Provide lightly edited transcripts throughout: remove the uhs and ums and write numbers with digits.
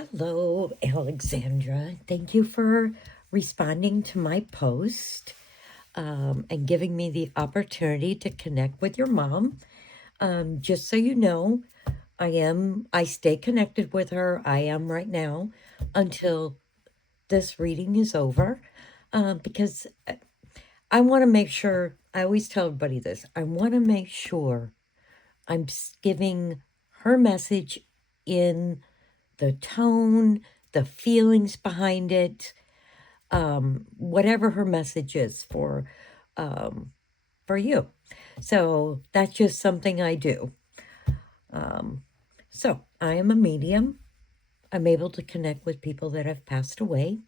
Hello, Alexandra. Thank you for responding to my post and giving me the opportunity to connect with your mom. Just so you know, I stay connected with her. I am right now until this reading is over because I want to make sure, I always tell everybody this, I want to make sure giving her message in the tone, the feelings behind it, whatever her message is um, for you. So that's just something I do. Um, so I am a medium. I'm able to connect with people that have passed away.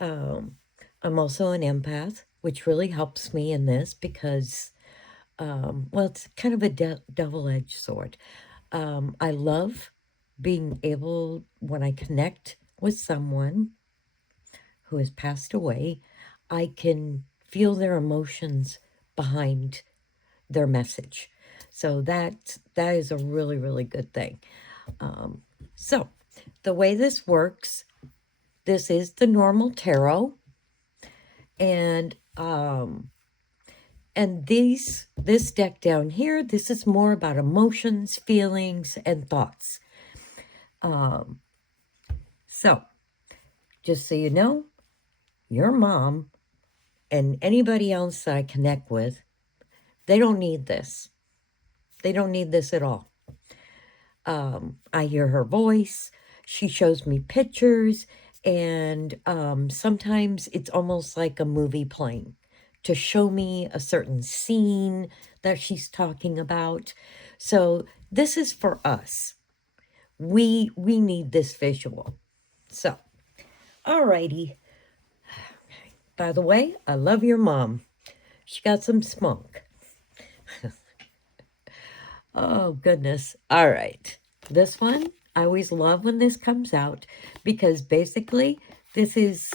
Um, I'm also an empath, which really helps me in this because, well, it's kind of a double-edged sword. I love being able, when I connect with someone who has passed away, I can feel their emotions behind their message. So that is a really, really good thing. Um, so the way this works, this is the normal tarot, and this deck down here, this is more about emotions, feelings, and thoughts. Um, so just so you know, your mom and anybody else that I connect with, they don't need this. They don't need this at all. I hear her voice. She shows me pictures, and sometimes it's almost like a movie playing to show me a certain scene that she's talking about. So this is for us. We need this visual. So, alrighty. By the way, I love your mom. She got some spunk. Oh, goodness. All right. This one, I always love when this comes out because basically, this is,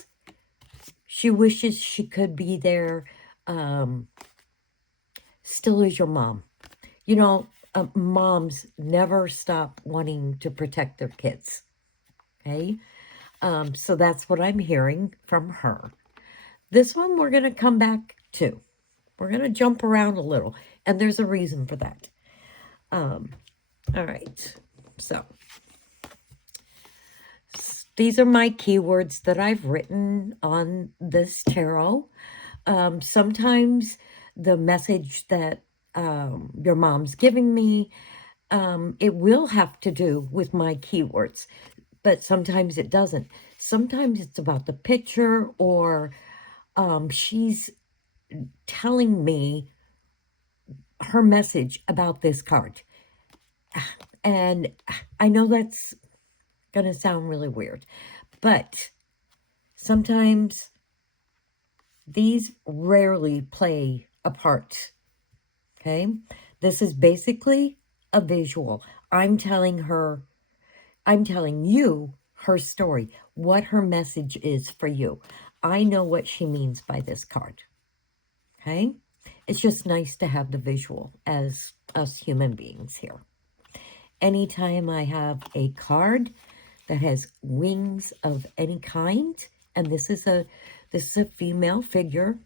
she wishes she could be there, um, still as your mom. You know, moms never stop wanting to protect their kids. Okay. So that's what I'm hearing from her. This one, we're going to come back to. We're going to jump around a little, and there's a reason for that. All right. So these are my keywords that I've written on this tarot. Sometimes the message that your mom's giving me, it will have to do with my keywords, but sometimes it doesn't. Sometimes it's about the picture, or she's telling me her message about this card. And I know that's going to sound really weird, but sometimes these rarely play a part. Okay. This is basically a visual. I'm telling you her story, what her message is for you. I know what she means by this card. Okay. It's just nice to have the visual as us human beings here. Anytime I have a card that has wings of any kind, and this is a female figure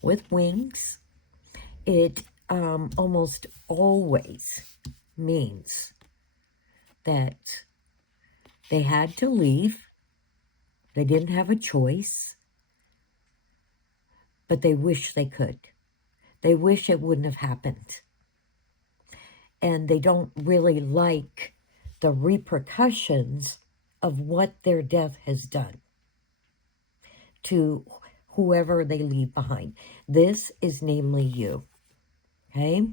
with wings, it almost always means that they had to leave. They didn't have a choice, but they wish they could. They wish it wouldn't have happened. And they don't really like the repercussions of what their death has done to whoever they leave behind. This is namely you. Okay?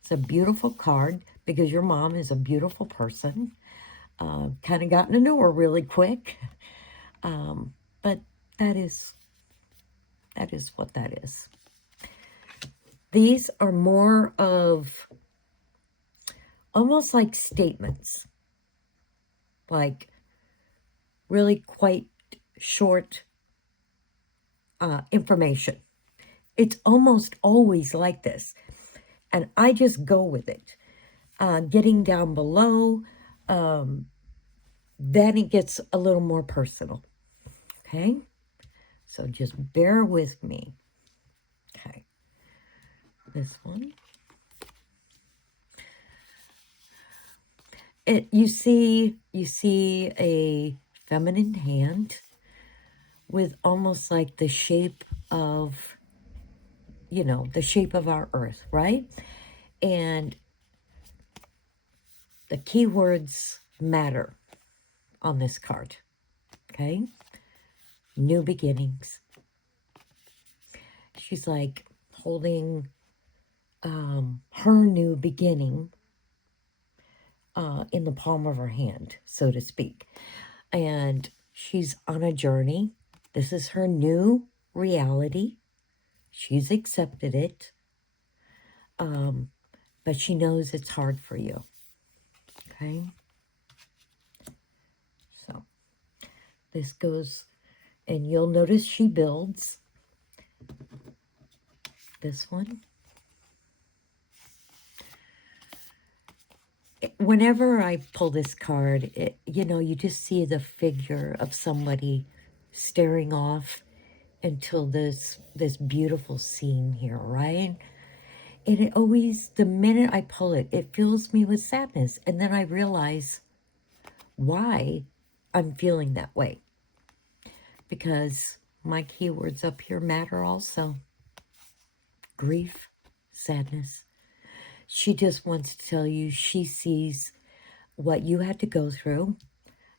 It's a beautiful card because your mom is a beautiful person. Kind of gotten to know her really quick. But that is what that is. These are more of almost like statements, like really quite short information. It's almost always like this, and I just go with it. Getting down below, then it gets a little more personal. Okay? So just bear with me. Okay. This one. You see a feminine hand with almost like the shape of, the shape of our earth, right? And the keywords matter on this card. Okay? New beginnings. She's like holding her new beginning in the palm of her hand, so to speak. And she's on a journey. This is her new reality. She's accepted it. But she knows it's hard for you. Okay? So this goes, and you'll notice she builds this one. Whenever I pull this card, you just see the figure of somebody staring off until this beautiful scene here, right? And it always, the minute I pull it, it fills me with sadness. And then I realize why I'm feeling that way. Because my keywords up here matter also. Grief, sadness. She just wants to tell you she sees what you had to go through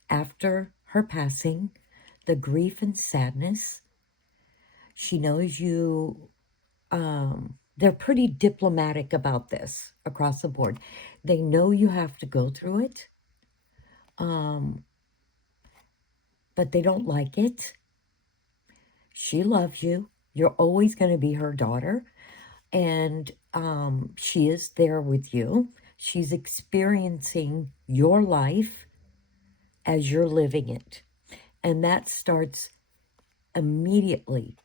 after her passing, the grief and sadness. She knows you, they're pretty diplomatic about this across the board. They know you have to go through it, but they don't like it. She loves you. You're always going to be her daughter. And she is there with you. She's experiencing your life as you're living it. And that starts immediately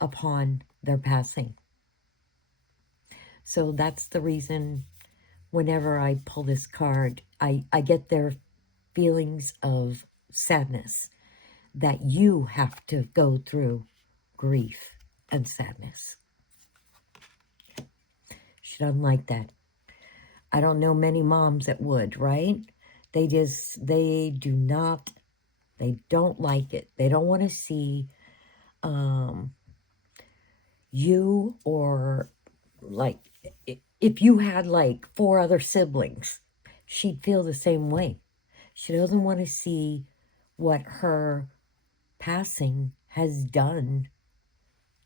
upon their passing. So that's the reason whenever I pull this card, I get their feelings of sadness, that you have to go through grief and sadness. She doesn't like that. I don't know many moms that would, right? They don't like it. They don't want to see you, or like, if you had like 4 other siblings, she'd feel the same way. She doesn't want to see what her passing has done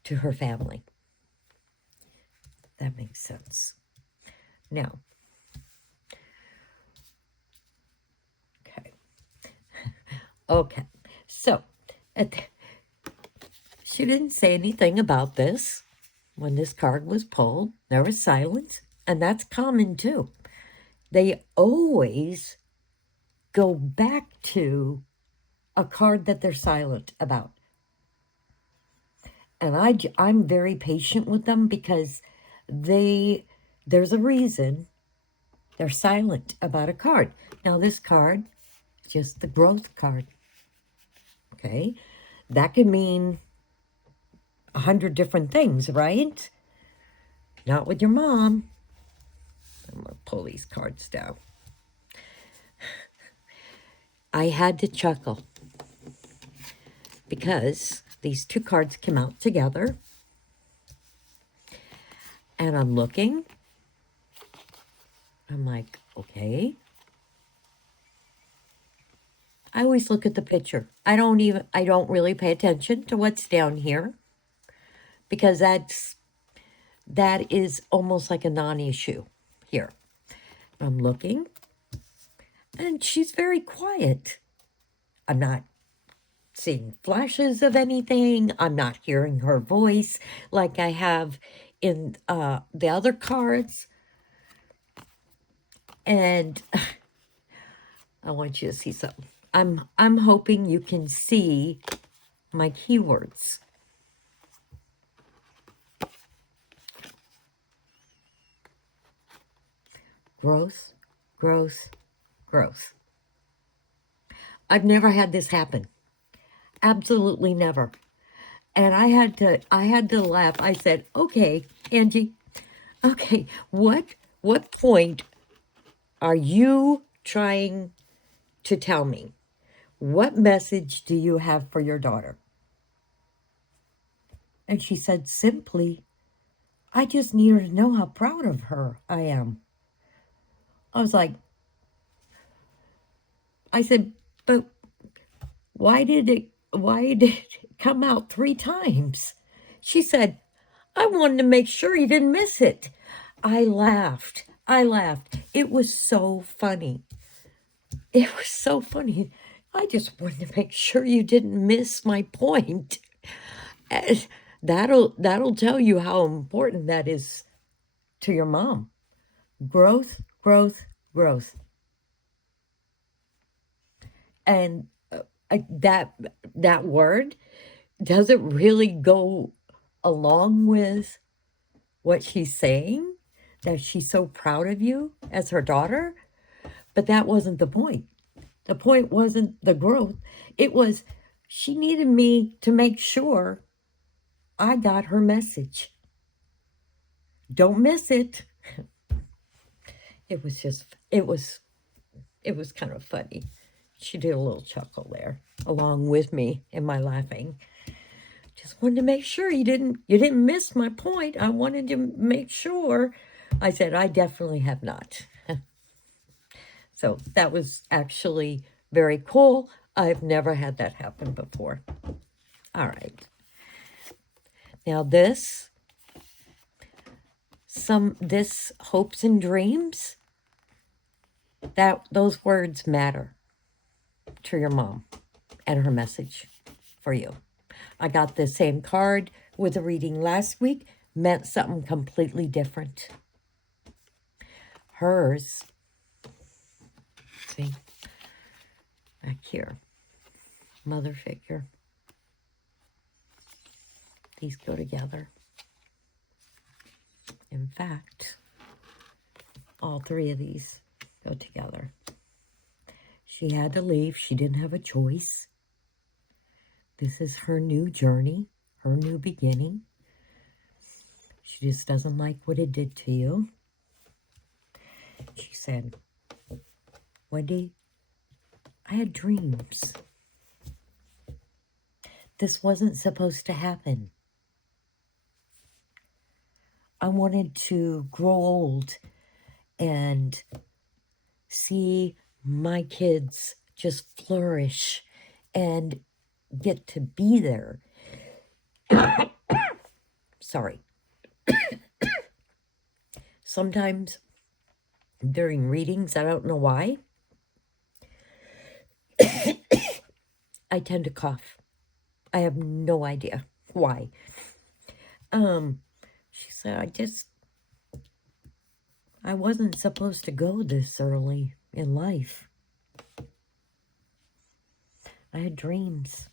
to her family. That makes sense. Now, okay, so she didn't say anything about this when this card was pulled. There was silence, and that's common too. They always go back to a card that they're silent about. And I'm very patient with them because there's a reason they're silent about a card. Now this card is just the growth card. Okay? That could mean 100 different things, right? Not with your mom. I'm going to pull these cards down. I had to chuckle because these 2 cards came out together. And I'm looking. I'm like, okay. I always look at the picture. I don't really pay attention to what's down here, because that is almost like a non-issue here. I'm looking, and she's very quiet. I'm not seeing flashes of anything. I'm not hearing her voice like I have in the other cards. And I want you to see something. I'm hoping you can see my keywords. Growth, growth, growth. I've never had this happen. Absolutely never. And I had to laugh. I said, okay, Angie, okay, what point are you trying to tell me? What message do you have for your daughter? And she said simply, I just need her to know how proud of her I am. I was like, I said, but why did it come out 3 times? She said, I wanted to make sure you didn't miss it. I laughed. I laughed. It was so funny. It was so funny. I just wanted to make sure you didn't miss my point. And that'll tell you how important that is to your mom. Growth, growth, growth. And that word, does it really go along with what she's saying? That she's so proud of you as her daughter? But that wasn't the point. The point wasn't the growth. It was she needed me to make sure I got her message. Don't miss it. It was just, it was kind of funny. She did a little chuckle there along with me in my laughing. Just wanted to make sure you didn't miss my point. I wanted to make sure. I said, I definitely have not. So that was actually very cool. I've never had that happen before. All right. Now this hopes and dreams, that those words matter to your mom and her message for you. I got the same card with a reading last week, meant something completely different. Hers, see, back here, mother figure. These go together. In fact, all 3 of these go together. She had to leave. She didn't have a choice. This is her new journey, her new beginning. She just doesn't like what it did to you. She said, Wendy, I had dreams. This wasn't supposed to happen. I wanted to grow old and see my kids just flourish and get to be there. Sorry. Sometimes during readings, I don't know why, I tend to cough. I have no idea why. She said, I wasn't supposed to go this early in life. I had dreams.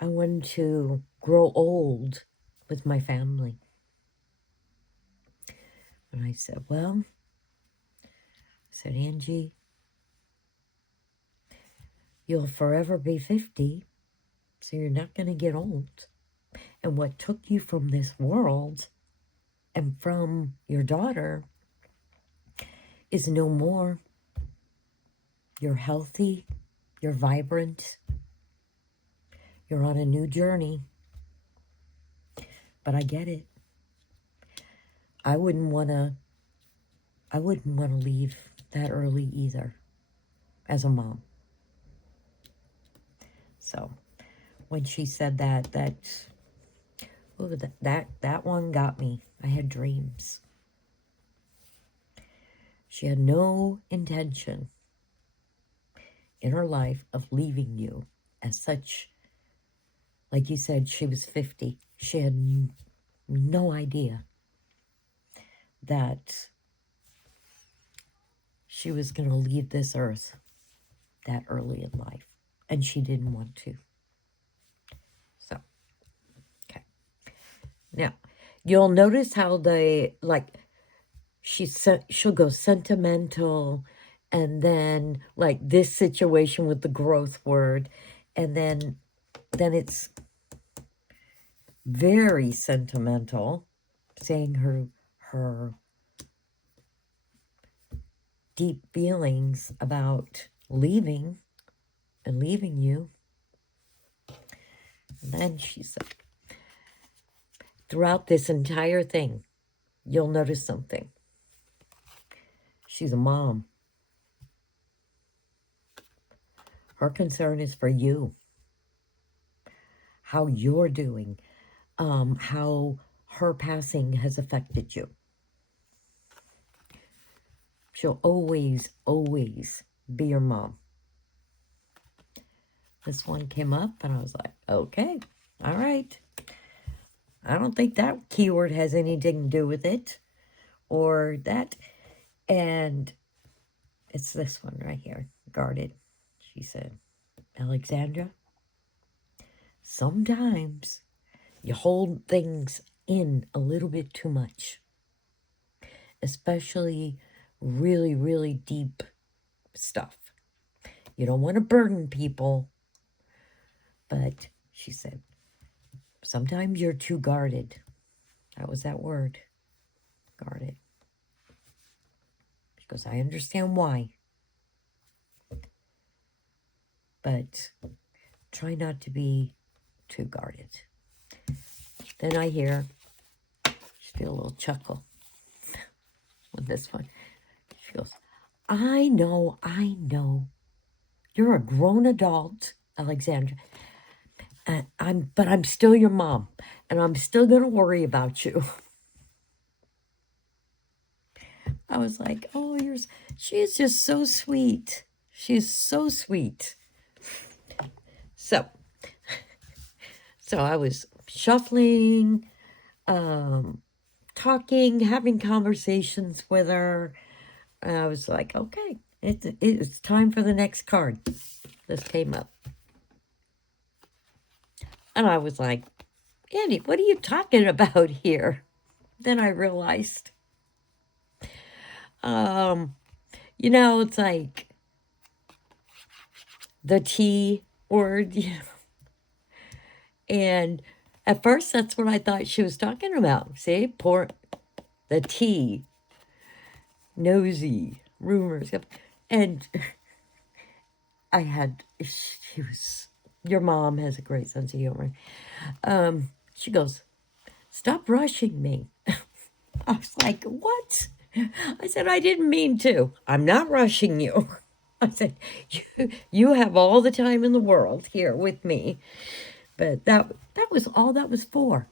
I wanted to grow old with my family. And I said, Angie, you'll forever be 50, so you're not going to get old. And what took you from this world and from your daughter is no more. You're healthy, you're vibrant, you're on a new journey. But I get it. I wouldn't want to leave that early either as a mom. So when she said that one got me. I had dreams. She had no intention in her life of leaving you as such. Like you said, she was 50. She had no idea that she was going to leave this earth that early in life. And she didn't want to. So, okay. Now, you'll notice how she'll go sentimental, and then like this situation with the growth word, and then it's very sentimental, saying her deep feelings about leaving and leaving you. And then she said, throughout this entire thing, you'll notice something. She's a mom. Her concern is for you, how you're doing, how her passing has affected you. She'll always, always be your mom. This one came up and I was like, okay, all right. I don't think that keyword has anything to do with it or that. And it's this one right here, guarded. She said, Alexandra, sometimes you hold things in a little bit too much, especially really, really deep stuff. You don't want to burden people, but she said, sometimes you're too guarded. That was that word, guarded. She goes, I understand why, but try not to be too guarded. Then I hear, she did a little chuckle with this one. She goes, I know. You're a grown adult, Alexandra. But I'm still your mom, and I'm still gonna worry about you. I was like, oh, she's just so sweet. She's so sweet. So I was shuffling, talking, having conversations with her. And I was like, okay, it's time for the next card. This came up. And I was like, Andy, what are you talking about here? Then I realized, it's like the T word, And at first, that's what I thought she was talking about. See, the T, nosy, rumors. And your mom has a great sense of humor. She goes, stop rushing me. I was like, what? I said, I didn't mean to. I'm not rushing you. I said, you have all the time in the world here with me. But that was all that was for.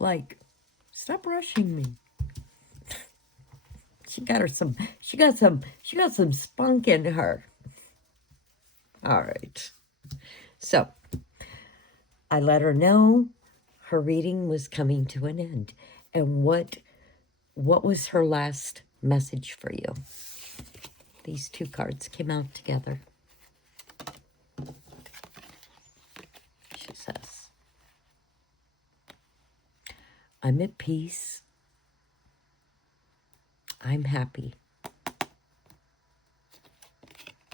Like, stop rushing me. She got some spunk in her. All right. So I let her know her reading was coming to an end. And what was her last message for you? These two cards came out together. She says, I'm at peace. I'm happy.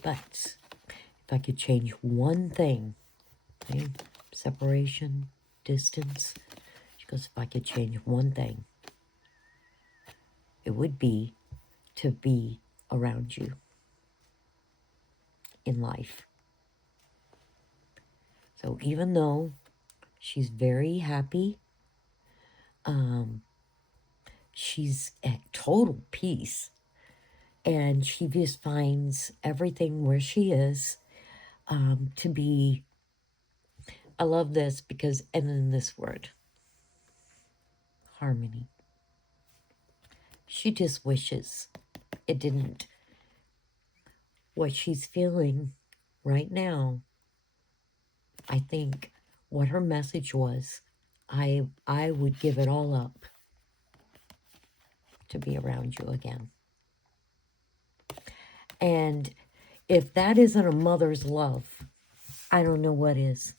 But if I could change one thing, okay, separation, distance, she goes, if I could change one thing, it would be to be around you in life. So even though she's very happy, she's at total peace, and she just finds everything where she is to be, I love this because, and then this word, harmony. She just wishes it didn't, what she's feeling right now, I think what her message was, I would give it all up to be around you again. And if that isn't a mother's love, I don't know what is.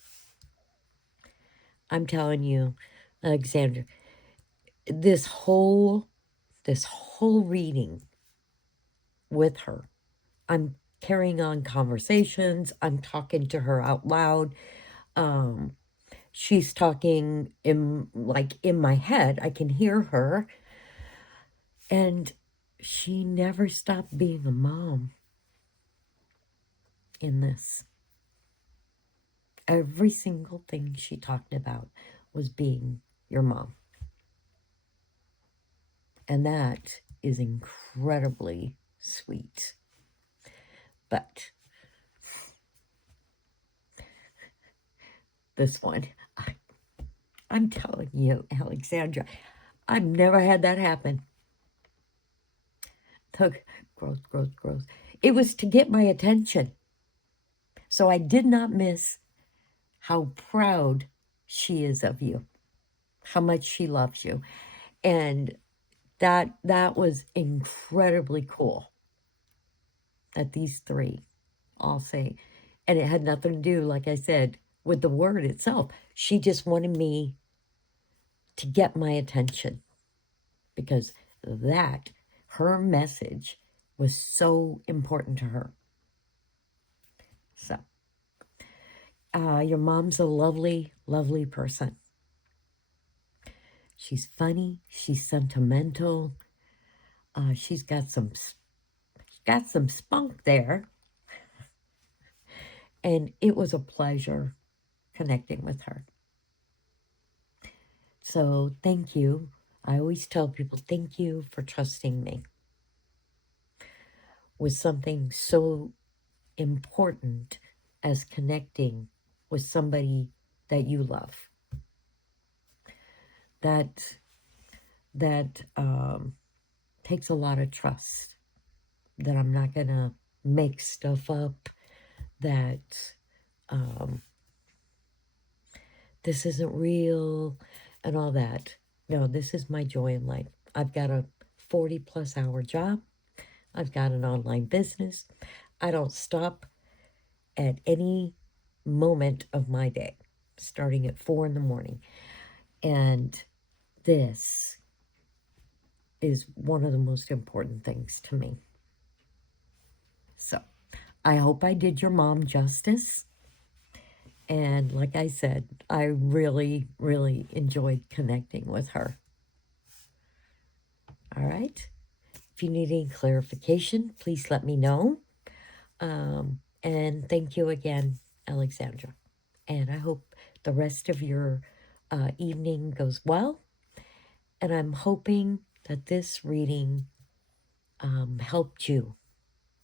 I'm telling you, Alexandra, this whole this whole reading with her. I'm carrying on conversations. I'm talking to her out loud. She's talking in my head. I can hear her. And she never stopped being a mom in this. Every single thing she talked about was being your mom. And that is incredibly sweet. But this one, I'm telling you, Alexandra, I've never had that happen. Growth. It was to get my attention. So I did not miss how proud she is of you, how much she loves you. And that was incredibly cool that these three all say. And it had nothing to do, like I said, with the word itself. She just wanted me to get my attention because that, her message, was so important to her. So, your mom's a lovely, lovely person. She's funny. She's sentimental. She's got some spunk there. And it was a pleasure connecting with her. So thank you. I always tell people, thank you for trusting me with something so important as connecting with somebody that you love. That takes a lot of trust, that I'm not going to make stuff up, that this isn't real and all that. No, this is my joy in life. I've got a 40-plus hour job. I've got an online business. I don't stop at any moment of my day, starting at 4 in the morning. And this is one of the most important things to me. So I hope I did your mom justice. And like I said, I really, really enjoyed connecting with her. All right. If you need any clarification, please let me know. And thank you again, Alexandra. And I hope the rest of your evening goes well. And I'm hoping that this reading helped you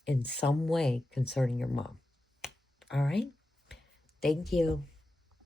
in some way concerning your mom. All right? Thank you.